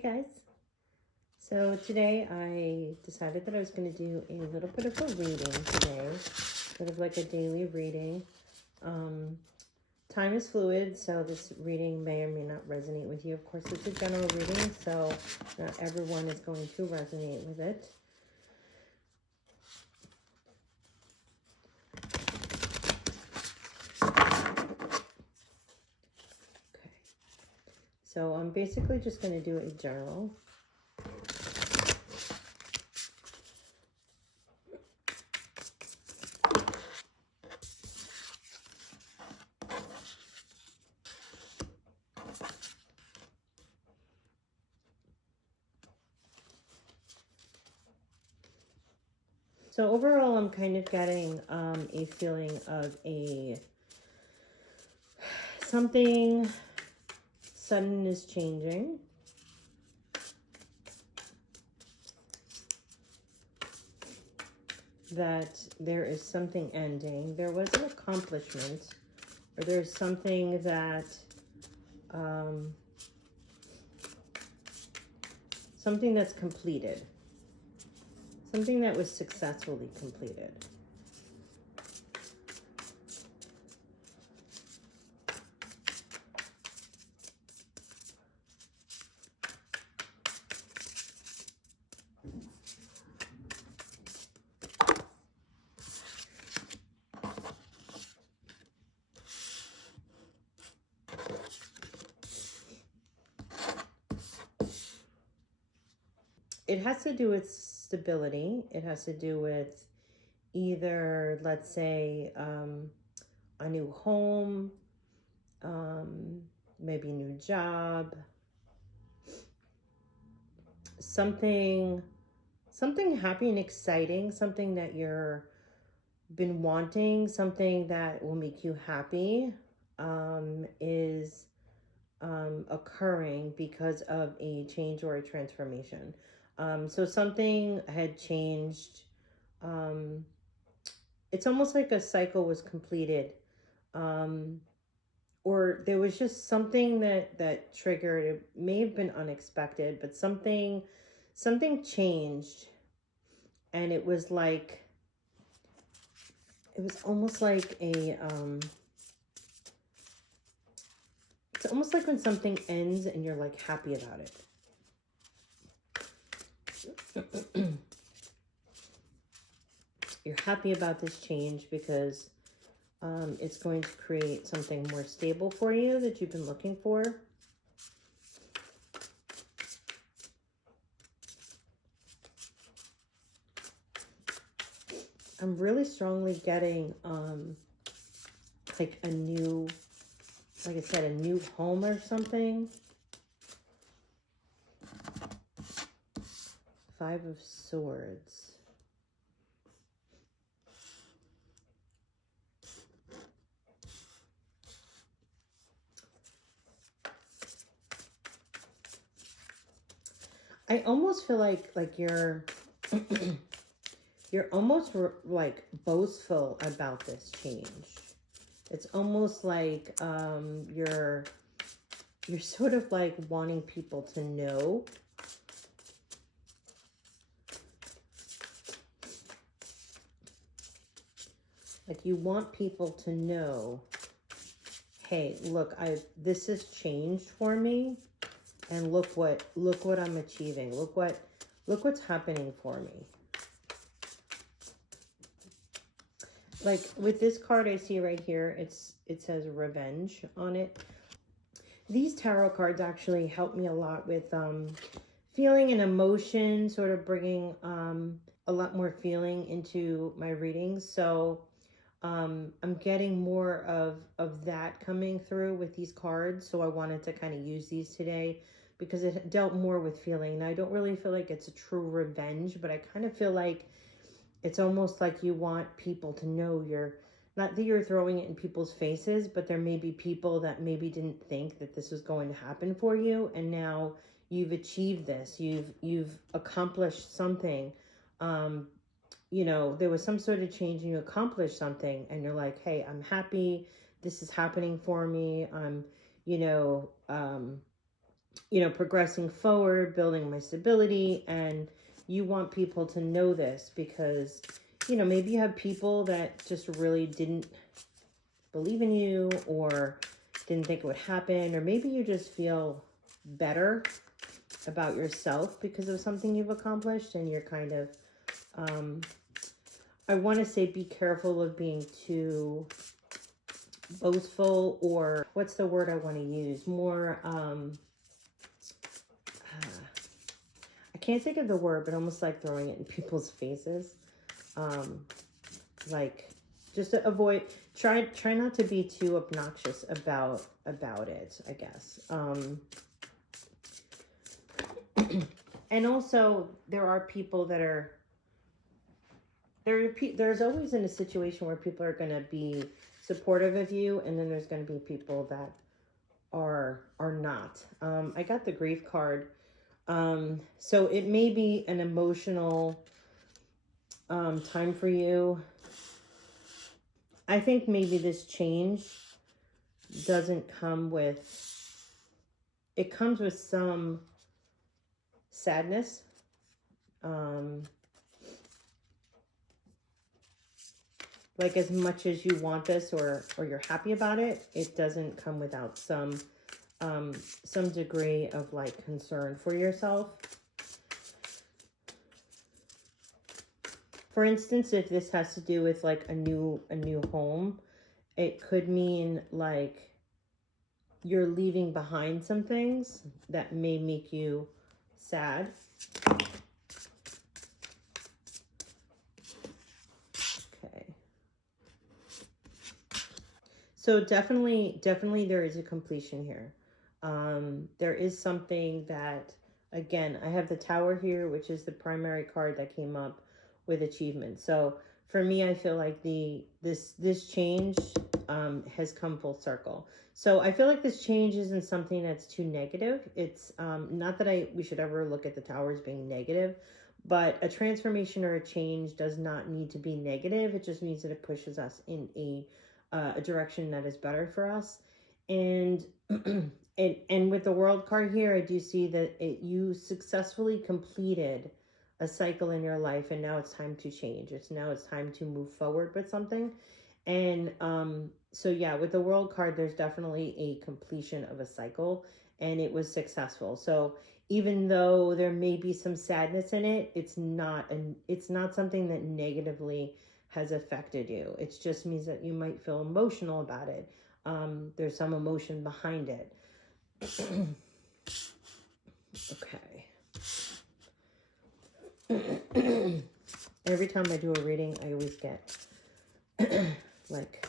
Hey guys, so today I decided that I was going to do a little bit of a reading today, sort of like a daily reading. Time is fluid, so this reading may or may not resonate with you. Of course, it's a general reading, so not everyone is going to resonate with it. Okay, so I'm basically just going to do a general. So overall, I'm kind of getting a feeling of something sudden is changing. That there is something ending. There was an accomplishment, or there's something that something that's completed. Something that was successfully completed. It has to do with stability. It has to do with either, let's say, a new home, maybe a new job, something happy and exciting, something that you're been wanting, something that will make you happy, is occurring because of a change or a transformation. So something had changed. It's almost like a cycle was completed, or there was just something that triggered. It may have been unexpected, but something changed, and it was almost like it's almost like when something ends and you're like happy about it. You're happy about this change because it's going to create something more stable for you that you've been looking for. I'm really strongly getting like a new, like I said, a new home or something. Five of Swords. I almost feel like you're you're almost like boastful about this change. It's almost like you're sort of like wanting people to know. Like you want people to know, hey, look, this has changed for me, and look what I'm achieving. Look what's happening for me. Like with this card I see right here, it says revenge on it. These tarot cards actually help me a lot with feeling and emotion, sort of bringing a lot more feeling into my readings. So I'm getting more of that coming through with these cards. So I wanted to kind of use these today because it dealt more with feeling. And I don't really feel like it's a true revenge, but I kind of feel like it's almost like you want people to know not that you're throwing it in people's faces, but there may be people that maybe didn't think that this was going to happen for you. And now you've achieved this. You've accomplished something. You know, there was some sort of change and you accomplished something and you're like, hey, I'm happy. This is happening for me. I'm, you know, you know, progressing forward, building my stability, and you want people to know this because, you know, maybe you have people that just really didn't believe in you or didn't think it would happen, or maybe you just feel better about yourself because of something you've accomplished and you're kind of, I want to say be careful of being too boastful, or what's the word I want to use? More, I can't think of the word, but almost like throwing it in people's faces. Like just to avoid, try not to be too obnoxious about it, I guess. And also there are people that are, there's always in a situation where people are going to be supportive of you, and then there's going to be people that are not. I got the grief card. So it may be an emotional time for you. I think maybe this change doesn't come with, it comes with some sadness. Like as much as you want this or you're happy about it, it doesn't come without some degree of like concern for yourself. For instance, if this has to do with like a new home, it could mean like you're leaving behind some things that may make you sad. Okay. So definitely there is a completion here. There is something that, again, I have the Tower here, which is the primary card that came up with achievement. So for me, I feel like this change has come full circle. So I feel like this change isn't something that's too negative. It's not that we should ever look at the Tower as being negative, but a transformation or a change does not need to be negative. It just means that it pushes us in a direction that is better for us. And and with the World card here, I do see that you successfully completed a cycle in your life, and now it's time to change. It's time to move forward with something. And so yeah, with the World card, there's definitely a completion of a cycle, and it was successful. So even though there may be some sadness in it, it's not something that negatively has affected you. It just means that you might feel emotional about it. There's some emotion behind it. Okay. Every time I do a reading, I always get like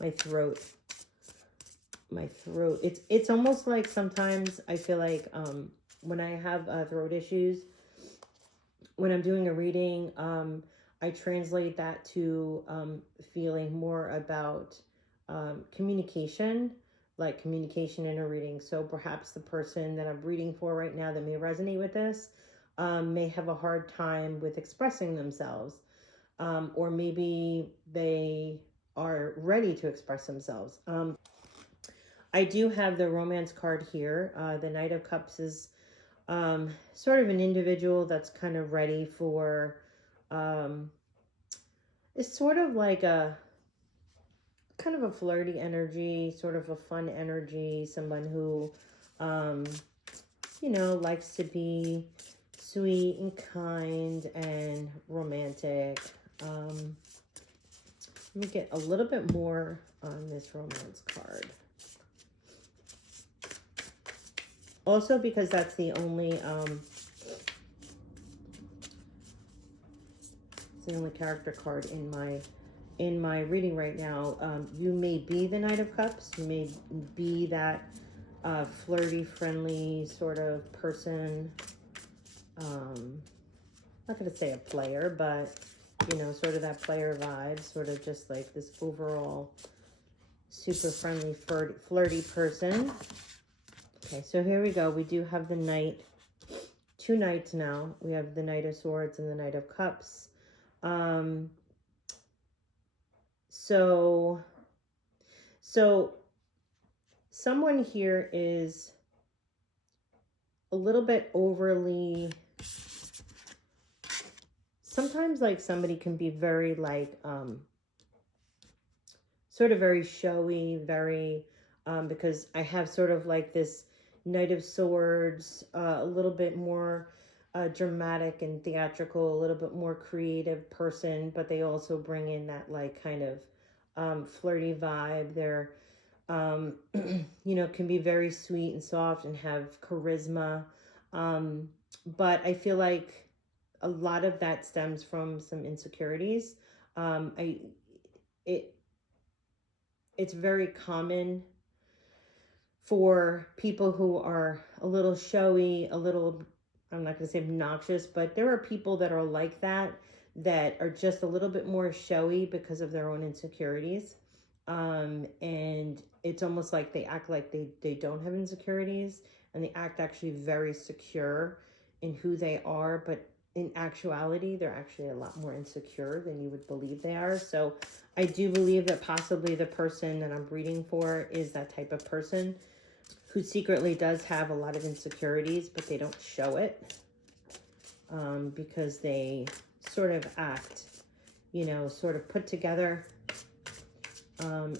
my throat. It's almost like sometimes I feel like when I have throat issues, when I'm doing a reading, I translate that to feeling more about communication, like communication in a reading. So perhaps the person that I'm reading for right now that may resonate with this may have a hard time with expressing themselves, or maybe they are ready to express themselves. I do have the Romance card here. The Knight of Cups is sort of an individual that's kind of ready for, it's sort of like a kind of a flirty energy, sort of a fun energy, someone who, you know, likes to be sweet and kind and romantic. Let me get a little bit more on this Romance card. Also, because that's the only character card in my reading right now. You may be the Knight of Cups. You may be that flirty, friendly sort of person. Not going to say a player, but you know, sort of that player vibe, sort of just like this overall super friendly, flirty person. Okay, so here we go. We do have the Knight, two Knights now. We have the Knight of Swords and the Knight of Cups. So someone here is a little bit overly, sometimes like somebody can be very like, sort of very showy, very, because I have sort of like this Knight of Swords, a little bit more dramatic and theatrical, a little bit more creative person, but they also bring in that like kind of flirty vibe. They're, you know, can be very sweet and soft and have charisma. But I feel like a lot of that stems from some insecurities. I it it's very common for people who are a little showy, a little, I'm not going to say obnoxious, but there are people that are like that, that are just a little bit more showy because of their own insecurities. And it's almost like they act like they don't have insecurities, and they act actually very secure in who they are, but in actuality, they're actually a lot more insecure than you would believe they are. So I do believe that possibly the person that I'm reading for is that type of person who secretly does have a lot of insecurities, but they don't show it, because they sort of act, you know, sort of put together.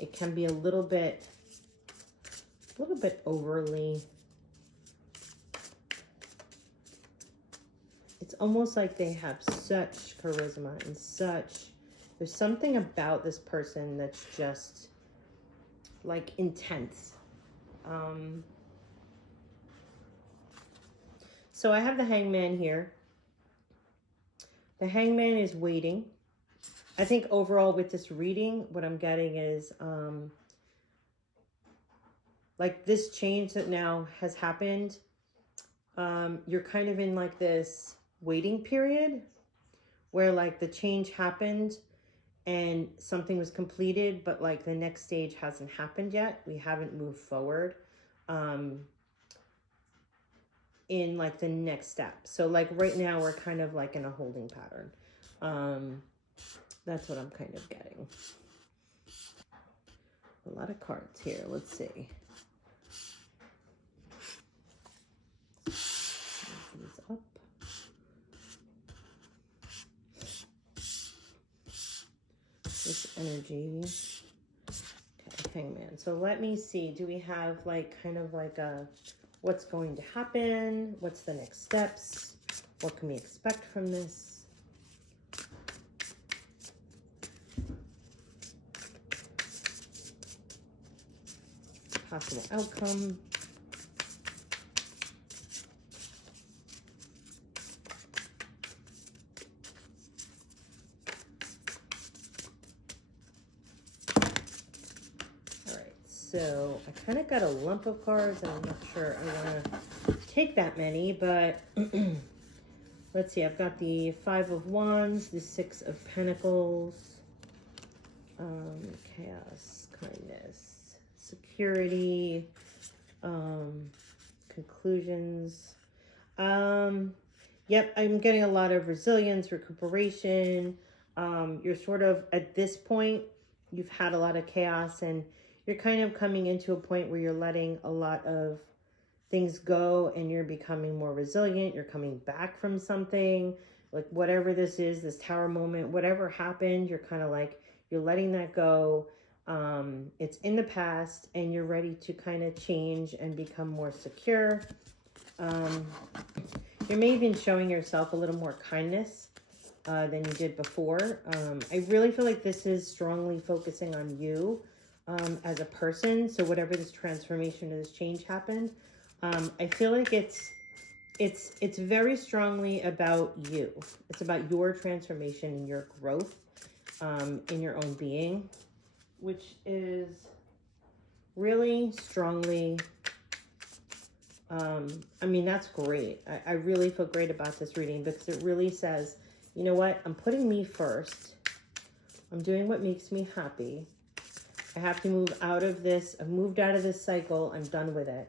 It can be a little bit overly. It's almost like they have such charisma and such, there's something about this person that's just like intense. So I have the Hangman here. The Hangman is waiting. I think overall with this reading, what I'm getting is like this change that now has happened. You're kind of in like this waiting period where like the change happened and something was completed, but like the next stage hasn't happened yet. We haven't moved forward in like the next step. So like right now we're kind of like in a holding pattern. That's what I'm kind of getting. A lot of cards here. Let's see. These up. This energy. Okay, Hangman. So let me see. Do we have like kind of like a what's going to happen? What's the next steps? What can we expect from this? Possible outcome. All right, so I kind of got a lump of cards, and I'm not sure I want to take that many, but let's see. I've got the Five of Wands, the Six of Pentacles, chaos, kindness, security, conclusions. Yep, I'm getting a lot of resilience, recuperation. You're sort of at this point, you've had a lot of chaos, and you're kind of coming into a point where you're letting a lot of things go, and you're becoming more resilient. You're coming back from something, like whatever this is, this tower moment, whatever happened, you're kind of like, you're letting that go. It's in the past, and you're ready to kind of change and become more secure. You're maybe even showing yourself a little more kindness than you did before. I really feel like this is strongly focusing on you as a person. So whatever this transformation or this change happened, I feel like it's very strongly about you. It's about your transformation and your growth in your own being, which is really strongly, I mean, that's great. I really feel great about this reading, because it really says, you know what? I'm putting me first. I'm doing what makes me happy. I have to move out of this. I've moved out of this cycle. I'm done with it.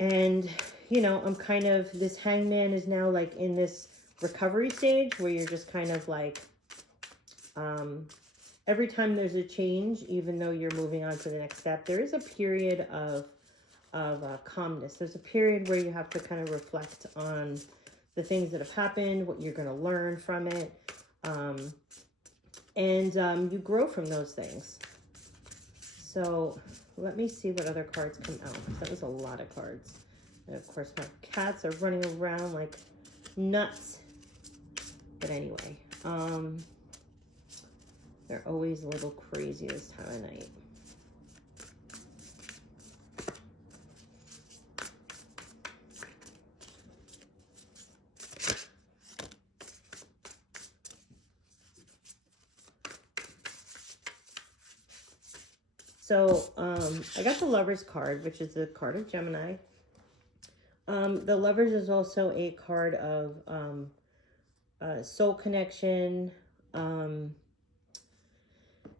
And, you know, I'm kind of, this Hangman is now like in this recovery stage where you're just kind of like, every time there's a change, even though you're moving on to the next step, there is a period of calmness. There's a period where you have to kind of reflect on the things that have happened, what you're going to learn from it, and you grow from those things. So let me see what other cards come out. That was a lot of cards. And of course, my cats are running around like nuts. But anyway, they're always a little crazy this time of night. So I got the Lovers card, which is the card of Gemini. The Lovers is also a card of soul connection.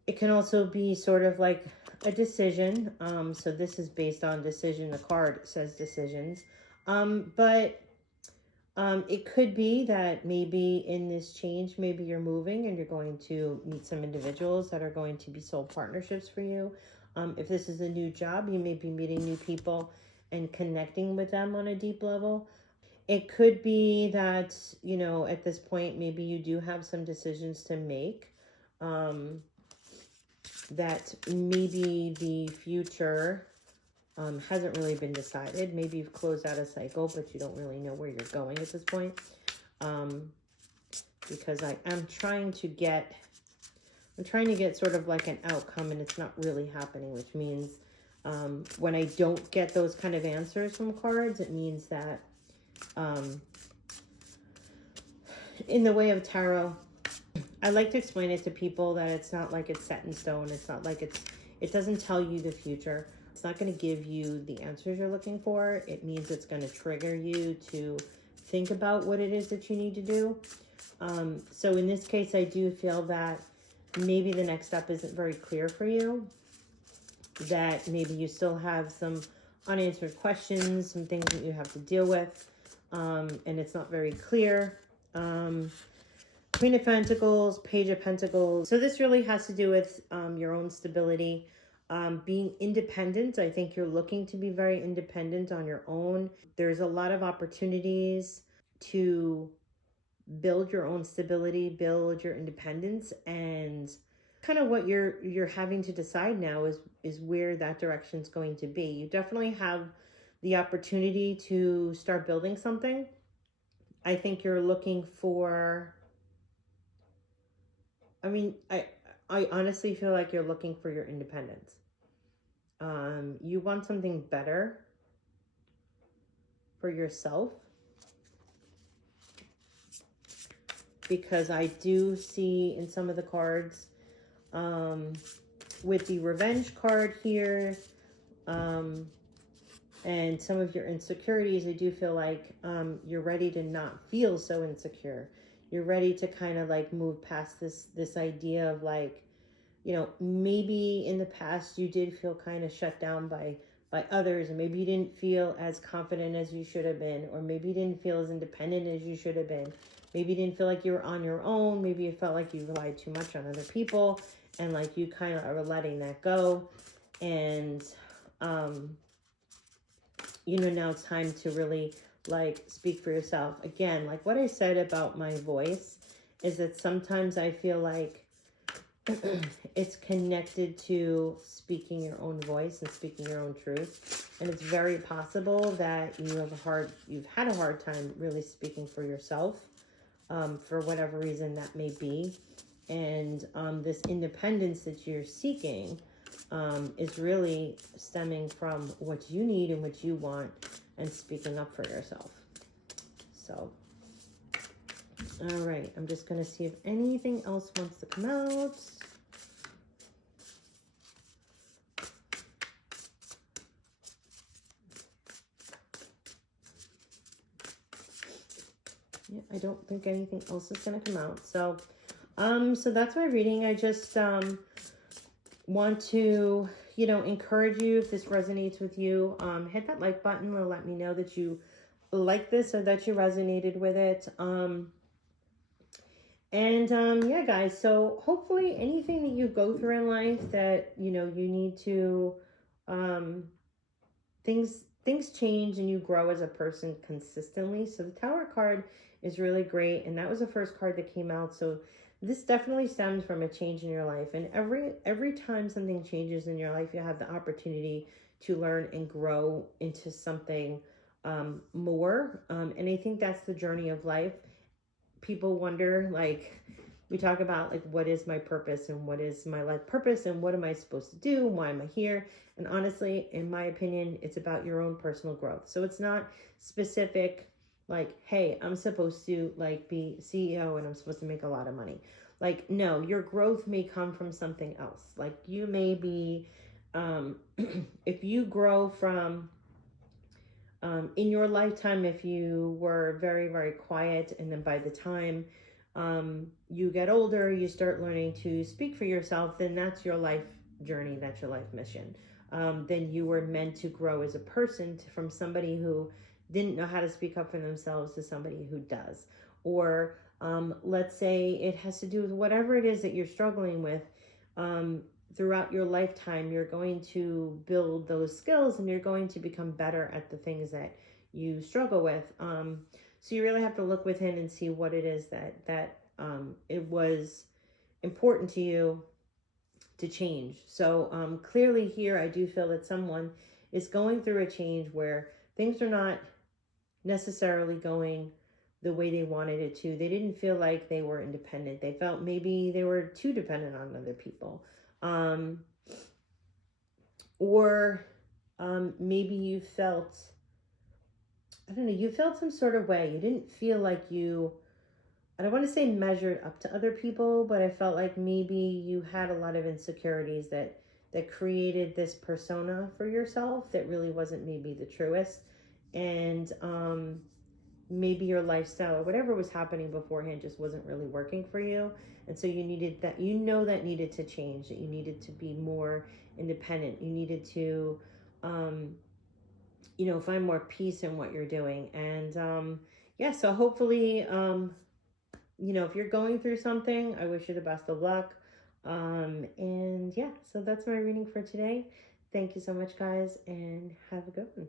It can also be sort of like a decision. So this is based on decision. The card says decisions. But it could be that maybe in this change, maybe you're moving and you're going to meet some individuals that are going to be soul partnerships for you. If this is a new job, you may be meeting new people and connecting with them on a deep level. It could be that, you know, at this point, maybe you do have some decisions to make. That maybe the future hasn't really been decided. Maybe you've closed out a cycle, but you don't really know where you're going at this point. Because I'm trying to get sort of like an outcome, and it's not really happening, which means when I don't get those kind of answers from cards, it means that in the way of tarot, I like to explain it to people that it's not like it's set in stone. It's not like it doesn't tell you the future. It's not going to give you the answers you're looking for. It means it's going to trigger you to think about what it is that you need to do. So in this case, I do feel that maybe the next step isn't very clear for you. That maybe you still have some unanswered questions, some things that you have to deal with, and it's not very clear. Queen of Pentacles, Page of Pentacles. So this really has to do with your own stability, being independent. I think you're looking to be very independent on your own. There's a lot of opportunities to build your own stability, build your independence, and kind of what you're having to decide now is where that direction is going to be. You definitely have the opportunity to start building something. I think you're looking for, I mean, I honestly feel like you're looking for your independence. You want something better for yourself, because I do see in some of the cards, with the Revenge card here, and some of your insecurities, I do feel like you're ready to not feel so insecure. You're ready to kind of like move past this idea of like, you know, maybe in the past you did feel kind of shut down by others, and maybe you didn't feel as confident as you should have been, or maybe you didn't feel as independent as you should have been. Maybe you didn't feel like you were on your own. Maybe you felt like you relied too much on other people, and like you kind of are letting that go. And, you know, now it's time to really like speak for yourself. Again, like what I said about my voice is that sometimes I feel like it's connected to speaking your own voice and speaking your own truth. And it's very possible that you've had a hard time really speaking for yourself, for whatever reason that may be. And this independence that you're seeking is really stemming from what you need and what you want, and speaking up for yourself. So, all right, I'm just going to see if anything else wants to come out. Yeah, I don't think anything else is going to come out. So, so that's my reading. I just want to, you know, encourage you, if this resonates with you, hit that like button or let me know that you like this or that you resonated with it. Yeah, guys, so hopefully anything that you go through in life that, you know, you need to things change and you grow as a person consistently. So the Tower card is really great, and that was the first card that came out. So this definitely stems from a change in your life, and every time something changes in your life, you have the opportunity to learn and grow into something more. And I think that's the journey of life. People wonder, like, we talk about, like, what is my purpose and what is my life purpose and what am I supposed to do? Why am I here? And honestly, in my opinion, it's about your own personal growth. So it's not specific, like, hey, I'm supposed to, like, be CEO and I'm supposed to make a lot of money. Like, no, your growth may come from something else. Like, you may be, if you grow from, in your lifetime, if you were very, very quiet, and then by the time you get older, you start learning to speak for yourself, then that's your life journey, that's your life mission. Then you were meant to grow as a person from somebody who didn't know how to speak up for themselves to somebody who does. Or let's say it has to do with whatever it is that you're struggling with. Throughout your lifetime, you're going to build those skills and you're going to become better at the things that you struggle with. So you really have to look within and see what it is that it was important to you to change. So clearly here, I do feel that someone is going through a change where things are not necessarily going the way they wanted it to. They didn't feel like they were independent. They felt maybe they were too dependent on other people. Or maybe you felt, I don't know, you felt some sort of way. You didn't feel like you, I don't want to say measured up to other people, but I felt like maybe you had a lot of insecurities that created this persona for yourself that really wasn't maybe the truest. And maybe your lifestyle or whatever was happening beforehand just wasn't really working for you. And so you needed that, that needed to change, that you needed to be more independent. You needed to, find more peace in what you're doing. And yeah, so hopefully, if you're going through something, I wish you the best of luck. And yeah, so that's my reading for today. Thank you so much, guys, and have a good one.